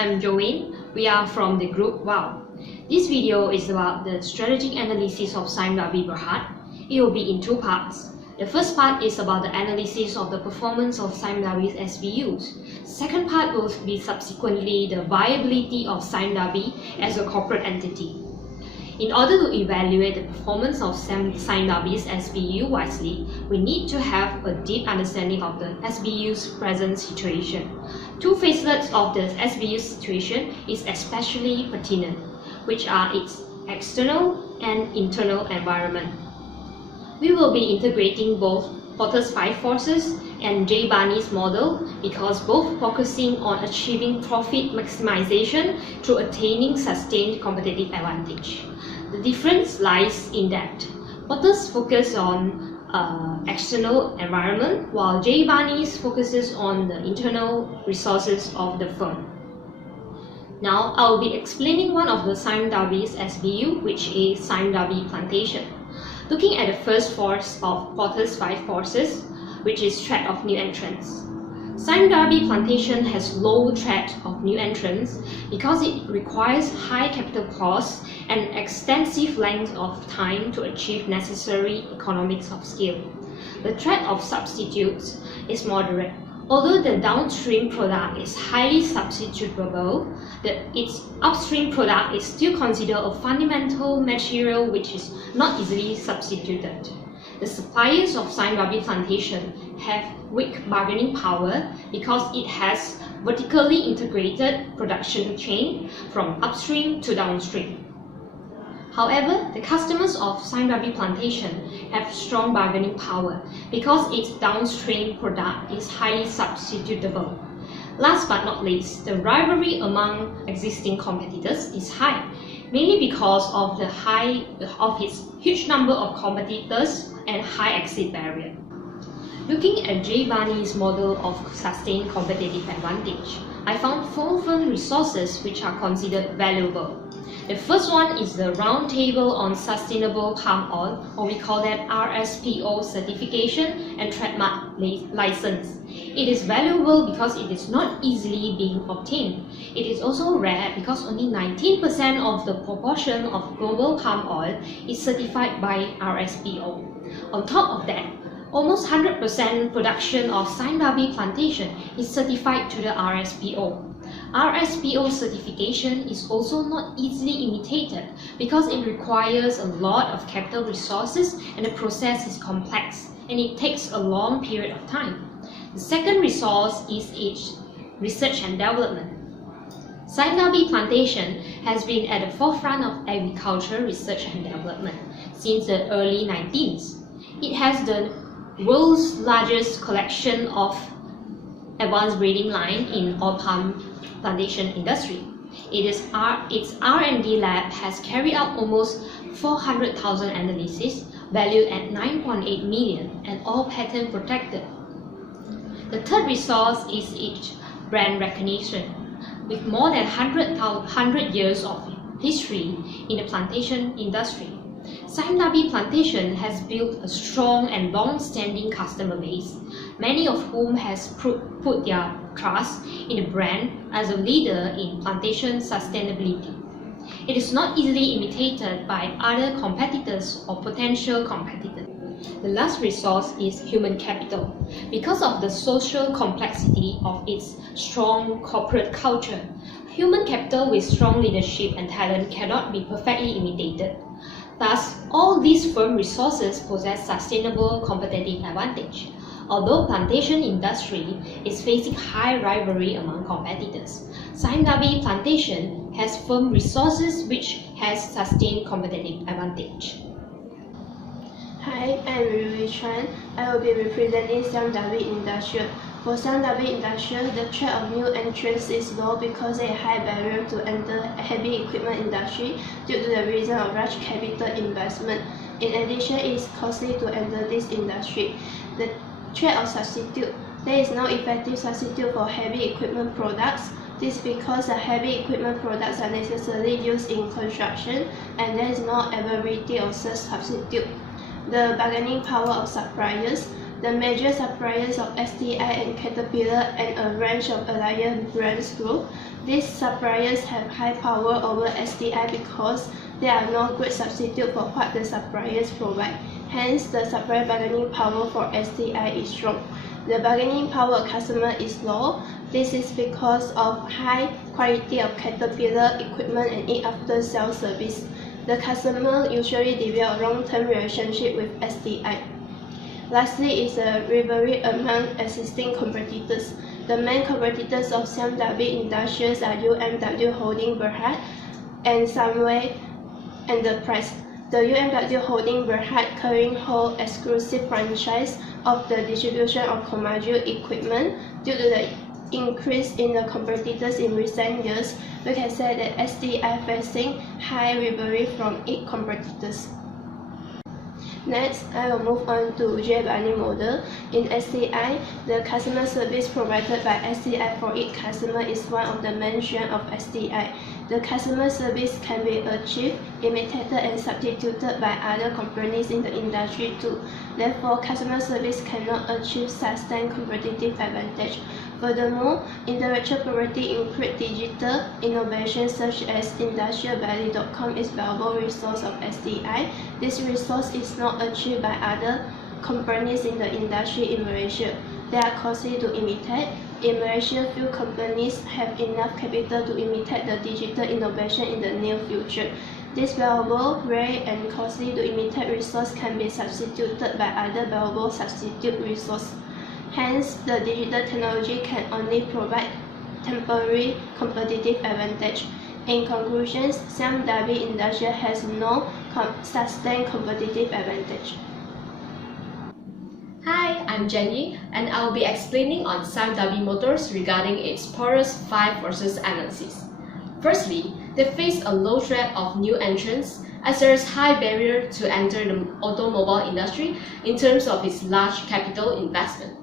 I'm Jo Win. We are from the group W.O.W. This video is about the strategic analysis of Sime Darby Berhad. It will be in two parts. The first part is about the analysis of the performance of Sime Darby's SBUs. Second part will be subsequently the viability of Sime Darby as a corporate entity. In order to evaluate the performance of Sime Darby's SBU wisely, we need to have a deep understanding of the SBU's present situation. Two facets of the SBU situation is especially pertinent, which are its external and internal environment. We will be integrating both Porter's 5 forces and Sze-Hui's model because both focusing on achieving profit maximization through attaining sustained competitive advantage. The difference lies in that Porter's focus on external environment, while Sze-Hui's focuses on the internal resources of the firm. Now, I will be explaining one of the Sime Darby's SBU, which is Sime Darby Plantation. Looking at the first force of Porter's 5 forces, which is threat of new entrants. Sime Darby Plantation has low threat of new entrants because it requires high capital costs and extensive length of time to achieve necessary economies of scale. The threat of substitutes is moderate. Although the downstream product is highly substitutable, its upstream product is still considered a fundamental material which is not easily substituted. The suppliers of Sime Darby Plantation have weak bargaining power because it has vertically integrated production chain from upstream to downstream. However, the customers of Sime Darby Plantation have strong bargaining power because its downstream product is highly substitutable. Last but not least, the rivalry among existing competitors is high, mainly because of its huge number of competitors and high exit barrier. Looking at Sze-Hui's model of sustained competitive advantage, I found 4 firm resources which are considered valuable. The first one is the Roundtable on Sustainable Palm Oil, or we call that RSPO certification and trademark license. It is valuable because it is not easily being obtained. It is also rare because only 19% of the proportion of global palm oil is certified by RSPO. On top of that, almost 100% production of Sime Darby Plantation is certified to the RSPO. RSPO certification is also not easily imitated because it requires a lot of capital resources and the process is complex and it takes a long period of time. The second resource is its research and development. Sime Darby Plantation has been at the forefront of agriculture research and development since the early 19th. It has the world's largest collection of advanced breeding line in oil palm plantation industry. Its R&D lab has carried out almost 400,000 analyses valued at 9.8 million and all patent protected. The third resource is its brand recognition. With more than 100 years of history in the plantation industry, Sime Darby Plantation has built a strong and long-standing customer base, many of whom has put their trust in the brand as a leader in plantation sustainability. It is not easily imitated by other competitors or potential competitors. The last resource is human capital. Because of the social complexity of its strong corporate culture, human capital with strong leadership and talent cannot be perfectly imitated. Thus, all these firm resources possess sustainable competitive advantage. Although plantation industry is facing high rivalry among competitors, Sime Darby Plantation has firm resources which has sustained competitive advantage. Hi, I'm Liew Li Chuan. I will be representing Sime Darby Industrial. For Sime Darby Industrial, the threat of new entrants is low because there is a high barrier to enter heavy equipment industry due to the reason of large capital investment. In addition, it is costly to enter this industry. The threat of substitute. There is no effective substitute for heavy equipment products. This is because the heavy equipment products are necessarily used in construction and there is no availability of such substitute. The bargaining power of suppliers. The major suppliers of STI and Caterpillar and a range of alliance brands group. These suppliers have high power over STI because there are no great substitute for what the suppliers provide. Hence, the supplier bargaining power for STI is strong. The bargaining power of customer is low. This is because of high quality of Caterpillar equipment and after-sales service. The customer usually develop long-term relationship with STI. Lastly is the rivalry among existing competitors. The main competitors of Sime Darby Industries are UMW Holding Berhad and Sime Enterprise. The UMW Holding Berhad currently holds exclusive franchise of the distribution of commercial equipment. Due to the increase in the competitors in recent years, we can say that STI facing high rivalry from its competitors. Next, I will move on to Chua We-Ni model. In STI, the customer service provided by STI for its customer is one of the main strengths of STI. The customer service can be achieved, imitated, and substituted by other companies in the industry too. Therefore, customer service cannot achieve sustained competitive advantage. Furthermore, intellectual property includes digital innovations such as industrialvalue.com is valuable resource of STI. This resource is not achieved by other companies in the industry in Malaysia. They are costly to imitate. In Malaysia, few companies have enough capital to imitate the digital innovation in the near future. This valuable, rare, and costly to imitate resource can be substituted by other valuable substitute resource. Hence, the digital technology can only provide temporary competitive advantage. In conclusion, Sime Darby Industries has no sustained competitive advantage. Hi, I'm Jenny, and I will be explaining on Sime Darby Motors regarding its porous 5 forces analysis. Firstly, they face a low threat of new entrants as there is high barrier to enter the automobile industry in terms of its large capital investment.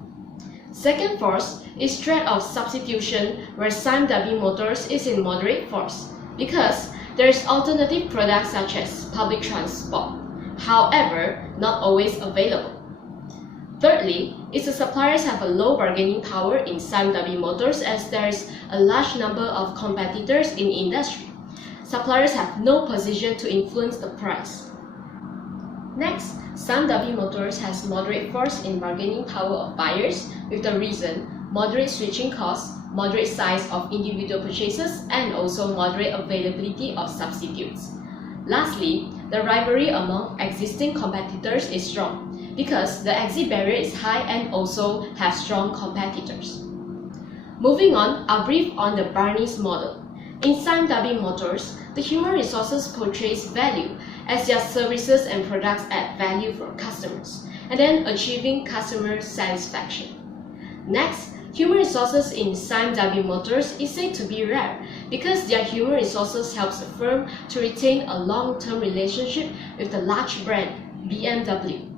Second force is threat of substitution, where Sime Darby Motors is in moderate force because there is alternative products such as public transport, however, not always available. Thirdly, is the suppliers have a low bargaining power in Sime Darby Motors as there is a large number of competitors in the industry. Suppliers have no position to influence the price. Next, Sime Darby Motors has moderate force in bargaining power of buyers with the reason moderate switching costs, moderate size of individual purchases, and also moderate availability of substitutes. Lastly, the rivalry among existing competitors is strong because the exit barrier is high and also have strong competitors. Moving on, I'll brief on the Barney's model. In Sime Darby Motors, the human resources portrays value as their services and products add value for customers, and then achieving customer satisfaction. Next, human resources in Sime Darby Motors is said to be rare because their human resources helps the firm to retain a long-term relationship with the large brand BMW,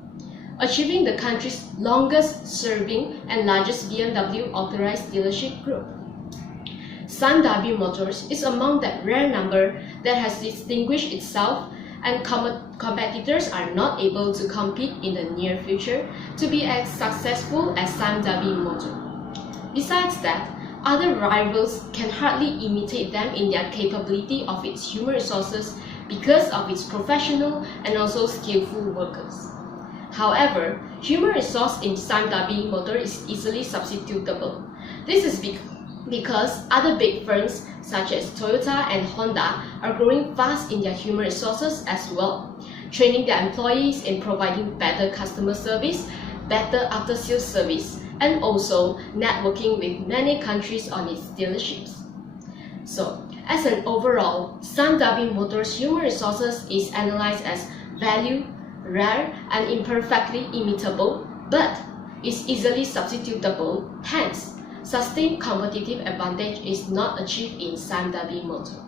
achieving the country's longest-serving and largest BMW authorized dealership group. Sime Darby Motors is among that rare number that has distinguished itself, and competitors are not able to compete in the near future to be as successful as Sime Darby Motors. Besides that, other rivals can hardly imitate them in their capability of its human resources because of its professional and also skillful workers. However, human resource in Sime Darby Motors is easily substitutable. This is because other big firms such as Toyota and Honda are growing fast in their human resources as well, training their employees in providing better customer service, better after-sales service, and also networking with many countries on its dealerships. So, as an overall, Sime Darby Motors human resources is analyzed as value, rare, and imperfectly imitable, but is easily substitutable. Hence, sustained competitive advantage is not achieved in Sime Darby Motors.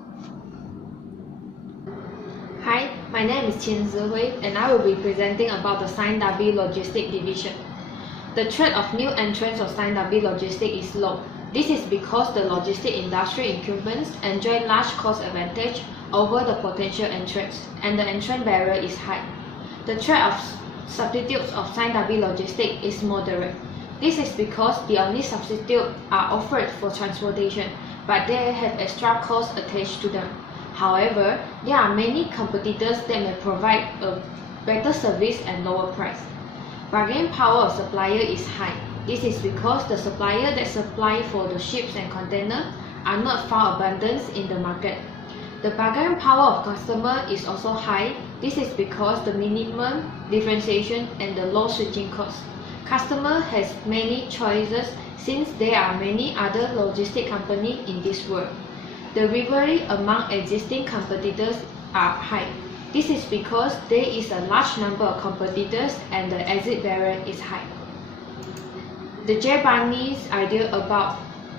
Hi, my name is Sze Hui, and I will be presenting about the Sime Darby Logistics Division. The threat of new entrants of Sime Darby Logistics is low. This is because the logistics industry incumbents enjoy large cost advantage over the potential entrants, and the entrant barrier is high. The threat of substitutes of Sime Darby Logistics is moderate. This is because the only substitutes are offered for transportation, but they have extra costs attached to them. However, there are many competitors that may provide a better service and lower price. Bargaining power of supplier is high. This is because the supplier that supply for the ships and containers are not found abundant in the market. The bargaining power of customer is also high. This is because the minimum differentiation and the low switching cost. Customer has many choices since there are many other logistic companies in this world. The rivalry among existing competitors are high. This is because there is a large number of competitors and the exit barrier is high. The Berhad's idea about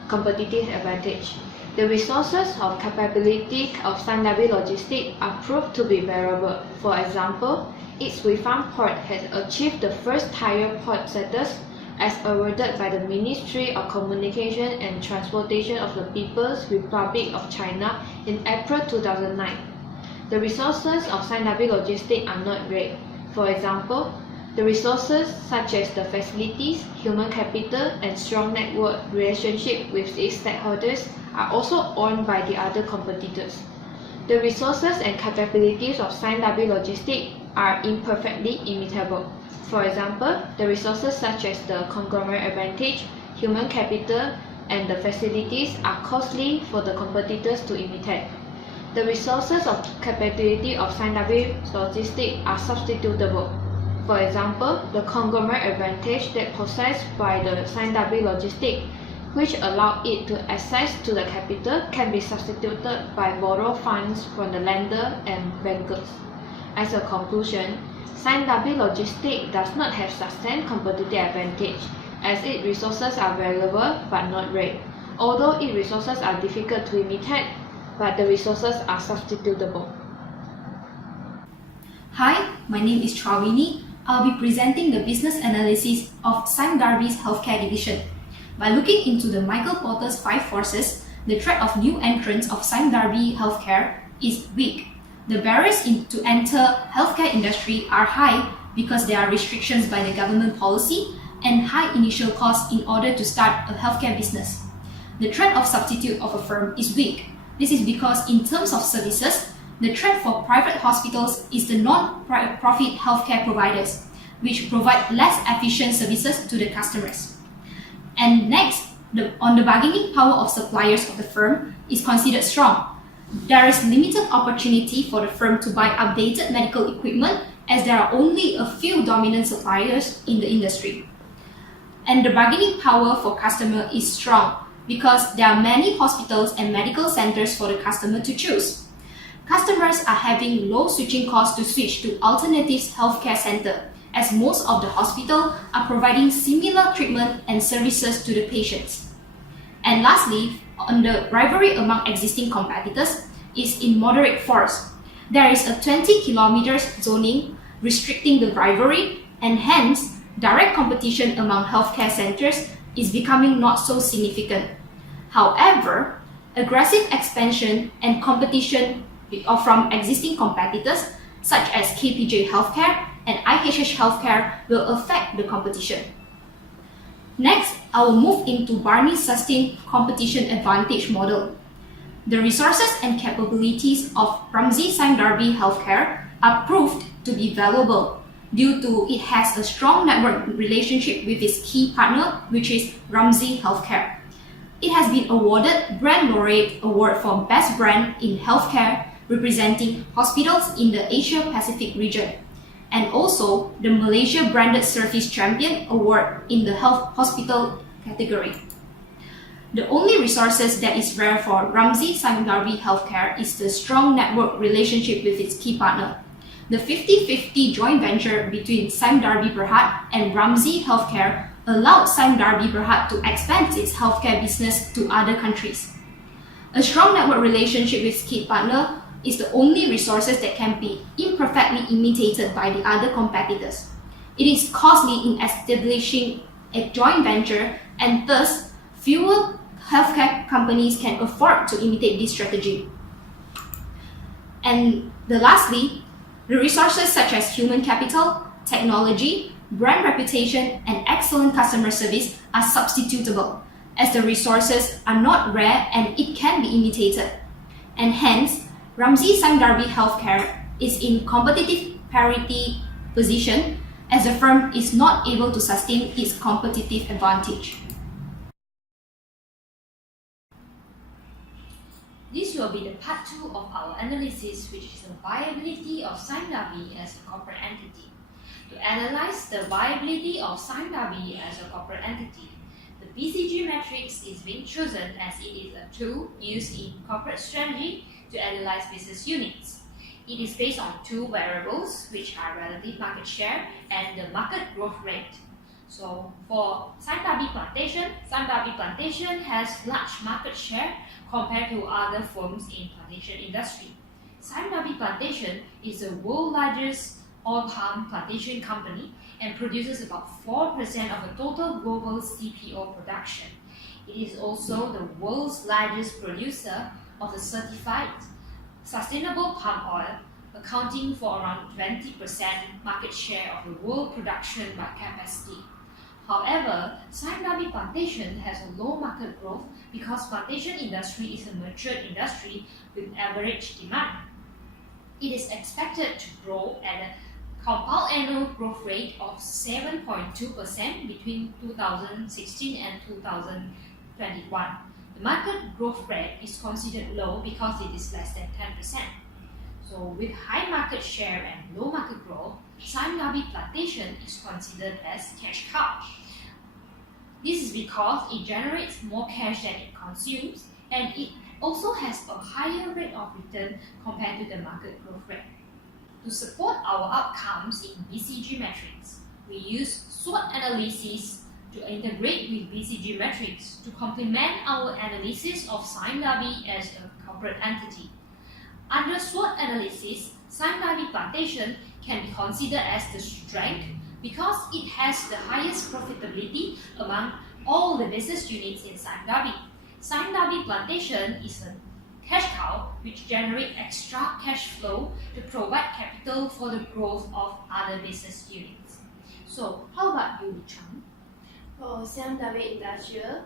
competitive advantage. The resources of capability of Sime Darby Logistics are proved to be variable. For example, its Weifang port has achieved the first tier port status as awarded by the Ministry of Communication and Transportation of the People's Republic of China in April 2009. The resources of Sime Darby Logistics are not great. For example, the resources such as the facilities, human capital, and strong network relationship with its stakeholders are also owned by the other competitors. The resources and capabilities of Sime Darby Logistics are imperfectly imitable. For example, the resources such as the conglomerate advantage, human capital, and the facilities are costly for the competitors to imitate. The resources of capability of Sime Darby Logistics are substitutable. For example, the conglomerate advantage that possessed by the Sime Darby Logistics, which allow it to access to the capital, can be substituted by borrow funds from the lender and bankers. As a conclusion, Sime Darby Logistics does not have sustained competitive advantage, as its resources are valuable but not rare. Although its resources are difficult to imitate, but the resources are substitutable. Hi, my name is Chua We-Ni. I'll be presenting the business analysis of Sime Darby's healthcare division. By looking into the Michael Porter's 5 forces, the threat of new entrants of Sime Darby healthcare is weak. The barriers to enter healthcare industry are high because there are restrictions by the government policy and high initial costs in order to start a healthcare business. The threat of substitute of a firm is weak. This is because in terms of services, the threat for private hospitals is the non-profit healthcare providers, which provide less efficient services to the customers. And next, on the bargaining power of suppliers of the firm is considered strong. There is limited opportunity for the firm to buy updated medical equipment as there are only a few dominant suppliers in the industry. And the bargaining power for customer is strong because there are many hospitals and medical centers for the customer to choose. Customers are having low switching costs to switch to alternatives healthcare center, as most of the hospitals are providing similar treatment and services to the patients. And lastly, on the rivalry among existing competitors is in moderate force. There is a 20 kilometers zoning restricting the rivalry, and hence direct competition among healthcare centers is becoming not so significant. However, aggressive expansion and competition from existing competitors such as KPJ Healthcare and IHH Healthcare will affect the competition. Next, I will move into Barney's sustained competition advantage model. The resources and capabilities of Ramsay Sime Darby Healthcare are proved to be valuable due to it has a strong network relationship with its key partner, which is Ramsay Healthcare. It has been awarded Brand Laureate Award for Best Brand in Healthcare, representing hospitals in the Asia-Pacific region, and also the Malaysia Branded Service Champion Award in the health hospital category. The only resources that is rare for Ramsay Sime Darby Healthcare is the strong network relationship with its key partner. The 50-50 joint venture between Sime Darby Berhad and Ramsay Healthcare allowed Sime Darby Berhad to expand its healthcare business to other countries. A strong network relationship with its key partner is the only resources that can be imperfectly imitated by the other competitors. It is costly in establishing a joint venture, and thus fewer healthcare companies can afford to imitate this strategy. And lastly, the resources such as human capital, technology, brand reputation, and excellent customer service are substitutable, as the resources are not rare and it can be imitated. And hence, Ramsay Sime Darby Healthcare is in competitive parity position as the firm is not able to sustain its competitive advantage. This will be the part 2 of our analysis, which is the viability of Sime Darby as a corporate entity. To analyze the viability of Sime Darby as a corporate entity, the BCG matrix is being chosen as it is a tool used in corporate strategy to analyze business units. It is based on two variables, which are relative market share and the market growth rate. So for Sime Darby Plantation has large market share compared to other firms in plantation industry. Sime Darby Plantation is the world's largest oil palm plantation company and produces about 4% of the total global CPO production. It is also the world's largest producer of the certified sustainable palm oil, accounting for around 20% market share of the world production by capacity. However, Sime Darby Plantation has a low market growth because plantation industry is a mature industry with average demand. It is expected to grow at a compound annual growth rate of 7.2% between 2016 and 2021. The market growth rate is considered low because it is less than 10%. So with high market share and low market growth, Sime Darby Plantation is considered as cash cow. This is because it generates more cash than it consumes, and it also has a higher rate of return compared to the market growth rate. To support our outcomes in BCG metrics, we use SWOT analysis to integrate with BCG metrics to complement our analysis of Sime Darby as a corporate entity. Under SWOT analysis, Sime Darby Plantation can be considered as the strength because it has the highest profitability among all the business units in Sime Darby. Sime Darby Plantation is a cash cow which generates extra cash flow to provide capital for the growth of other business units. So, how about you, Liew Li Chuan? For Sime Darby Industrial,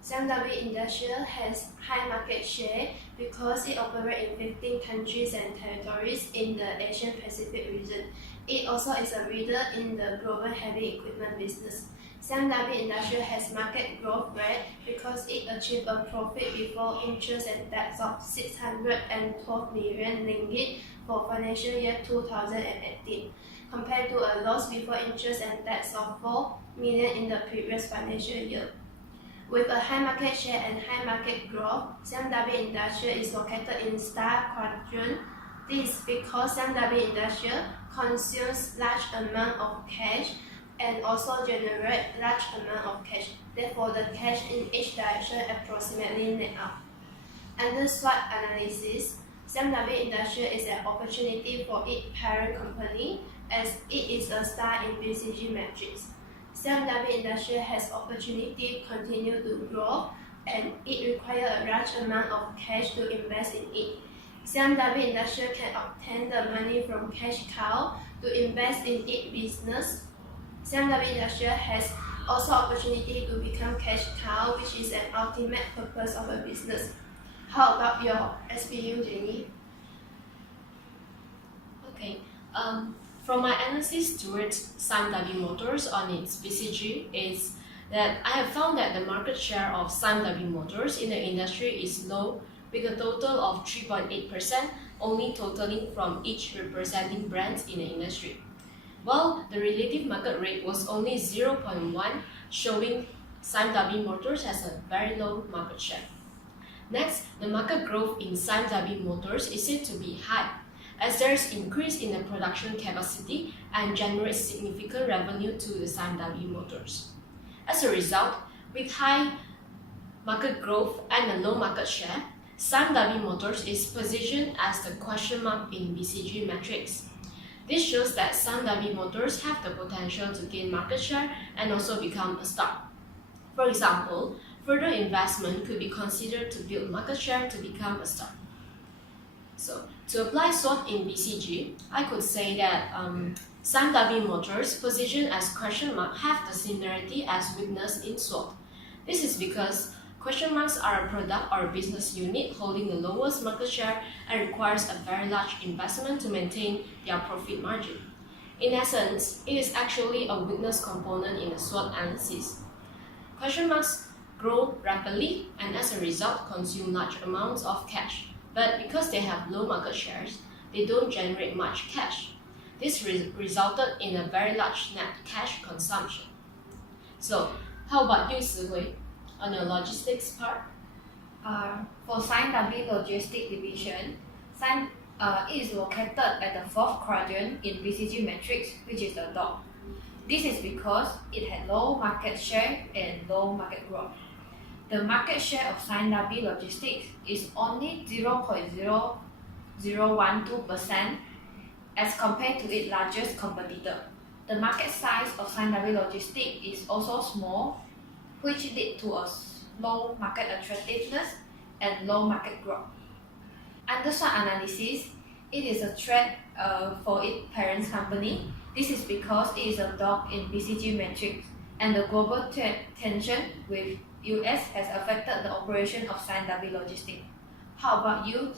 Sime Darby Industrial has high market share because it operates in 15 countries and territories in the Asian Pacific region. It also is a leader in the global heavy equipment business. Sime Darby Industrial has market growth rate because it achieved a profit before interest and tax of 612 million ringgit for financial year 2018, compared to a loss before interest and tax of 4 million in the previous financial year. With a high market share and high market growth, Sime Darby Industrial is located in Star Quadrant. This is because Sime Darby Industrial consumes large amount of cash and also generate large amount of cash. Therefore, the cash in each direction approximately net out. Under SWOT analysis, Sime Darby Industrial is an opportunity for its parent company as it is a star in BCG metrics. Sime Darby Industrial has opportunity to continue to grow and it requires a large amount of cash to invest in it. Sime Darby Industrial can obtain the money from cash cow to invest in its business. Sime Darby Industrial has also opportunity to become cash cow, which is an ultimate purpose of a business. How about your SBU, Jenny? Okay. From my analysis towards Sime Darby Motors on its BCG is that I have found that the market share of Sime Darby Motors in the industry is low, with a total of 3.8%, only totaling from each representing brands in the industry. While the relative market rate was only 0.1, showing Sime Darby Motors has a very low market share. Next, the market growth in Sime Darby Motors is said to be high, as there is increase in the production capacity and generates significant revenue to the Sime Darby Motors. As a result, with high market growth and a low market share, Sime Darby Motors is positioned as the question mark in BCG metrics. This shows that Sime Darby Motors have the potential to gain market share and also become a star. For example, further investment could be considered to build market share to become a star. So, to apply SWOT in BCG, I could say that Sime Darby Motors' position as question mark have the similarity as weakness in SWOT. This is because question marks are a product or a business unit holding the lowest market share and requires a very large investment to maintain their profit margin. In essence, it is actually a weakness component in the SWOT analysis. Question marks grow rapidly and as a result consume large amounts of cash, but because they have low market shares, they don't generate much cash. This resulted in a very large net cash consumption. So, how about you, Sze Hui, on your logistics part? For Sime Darby Logistics Division, it is located at the fourth quadrant in BCG matrix, which is the dot. This is because it had low market share and low market growth. The market share of Sime Darby Logistics is only 0.0012% as compared to its largest competitor. The market size of Sime Darby Logistics is also small, which leads to a low market attractiveness and low market growth. Under SWOT analysis, it is a threat for its parent company. This is because it is a dog in BCG matrix, and the global tension with US has affected the operation of Sime Darby Logistics. How about you,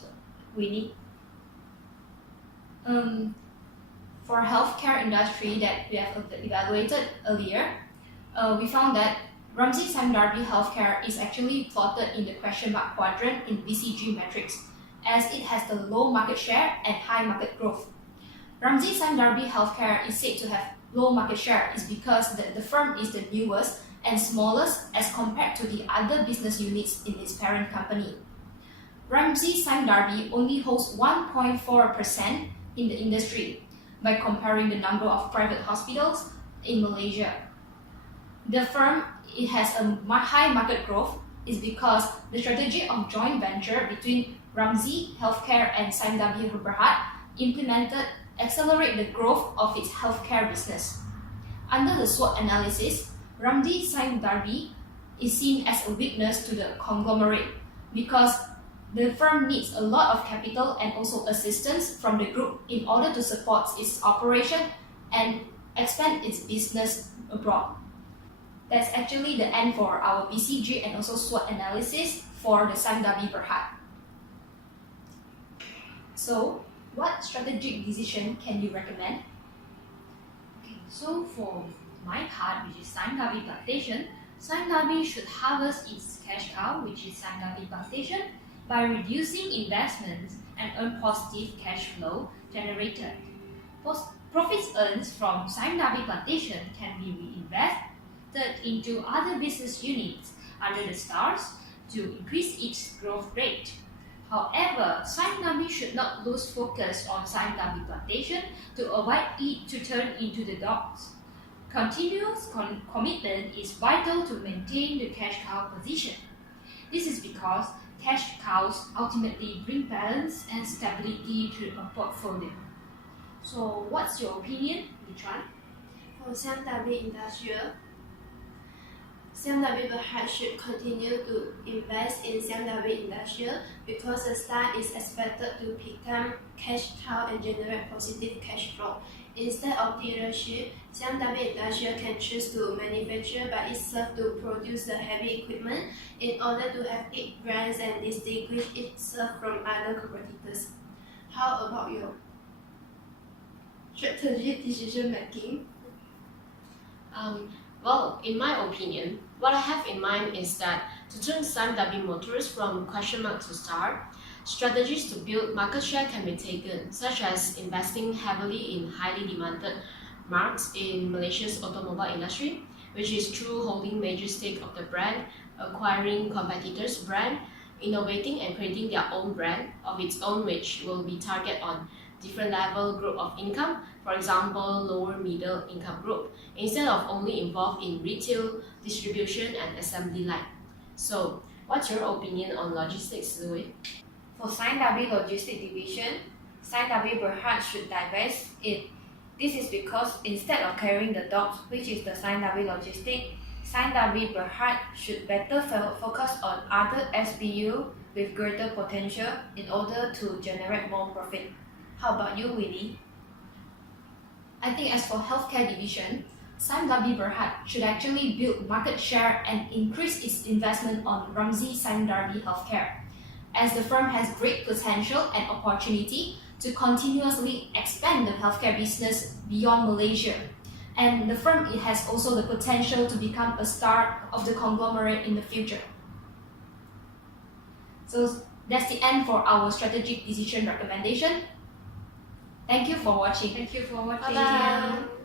Winnie? For healthcare industry that we have evaluated earlier, we found that Ramsay Sime Darby Healthcare is actually plotted in the question mark quadrant in BCG matrix, as it has the low market share and high market growth. Ramsay Sime Darby Healthcare is said to have low market share is because the firm is the newest and smallest as compared to the other business units in its parent company. Ramsay Sime Darby only holds 1.4% in the industry by comparing the number of private hospitals in Malaysia. The firm it has a high market growth is because the strategy of joint venture between Ramsay Healthcare and Sime Darby Berhad implemented accelerate the growth of its healthcare business. Under the SWOT analysis, Ramsay Sime Darby is seen as a weakness to the conglomerate because the firm needs a lot of capital and also assistance from the group in order to support its operation and expand its business abroad. That's actually the end for our BCG and also SWOT analysis for the Sime Darby Berhad. So, what strategic decision can you recommend? Okay, so for my part, which is Sime Darby Plantation, Sime Darby should harvest its cash cow, which is Sime Darby Plantation, by reducing investments and earn positive cash flow generated. Profits earned from Sime Darby Plantation can be reinvested into other business units under the stars to increase its growth rate. However, Sime Darby should not lose focus on Sime Darby Plantation to avoid it to turn into the dogs. Continuous commitment is vital to maintain the cash cow position. This is because cash cows ultimately bring balance and stability to a portfolio. So, what's your opinion, Li Chuan? For Sime Darby Industrial, Sime Darby Berhad should continue to invest in Sime Darby Industrial because the stock is expected to become cash cow and generate positive cash flow. Instead of dealership, Sime Darby Industrial can choose to manufacture by itself to produce the heavy equipment in order to have its brands and distinguish itself from other competitors. How about your strategic decision making? Well, in my opinion, what I have in mind is that to turn Sime Darby Motors from question mark to star, strategies to build market share can be taken, such as investing heavily in highly demanded marques in Malaysia's automobile industry, which is through holding major stake of the brand, acquiring competitors' brand, innovating and creating their own brand of its own, which will be target on different level group of income, for example, lower middle income group, instead of only involved in retail, distribution and assembly line. So, what's your opinion on logistics, Sze Hui? For Sime Darby Logistics Division, Sime Darby Berhad should divest it. This is because instead of carrying the dogs, which is the Sime Darby Logistics, Sime Darby Berhad should better focus on other SBU with greater potential in order to generate more profit. How about you, Winnie? I think as for healthcare division, Sime Darby Berhad should actually build market share and increase its investment on Ramsey Sime Darby Healthcare, as the firm has great potential and opportunity to continuously expand the healthcare business beyond Malaysia. And the firm has also the potential to become a star of the conglomerate in the future. So that's the end for our strategic decision recommendation. Thank you for watching. Thank you for watching. Bye-bye.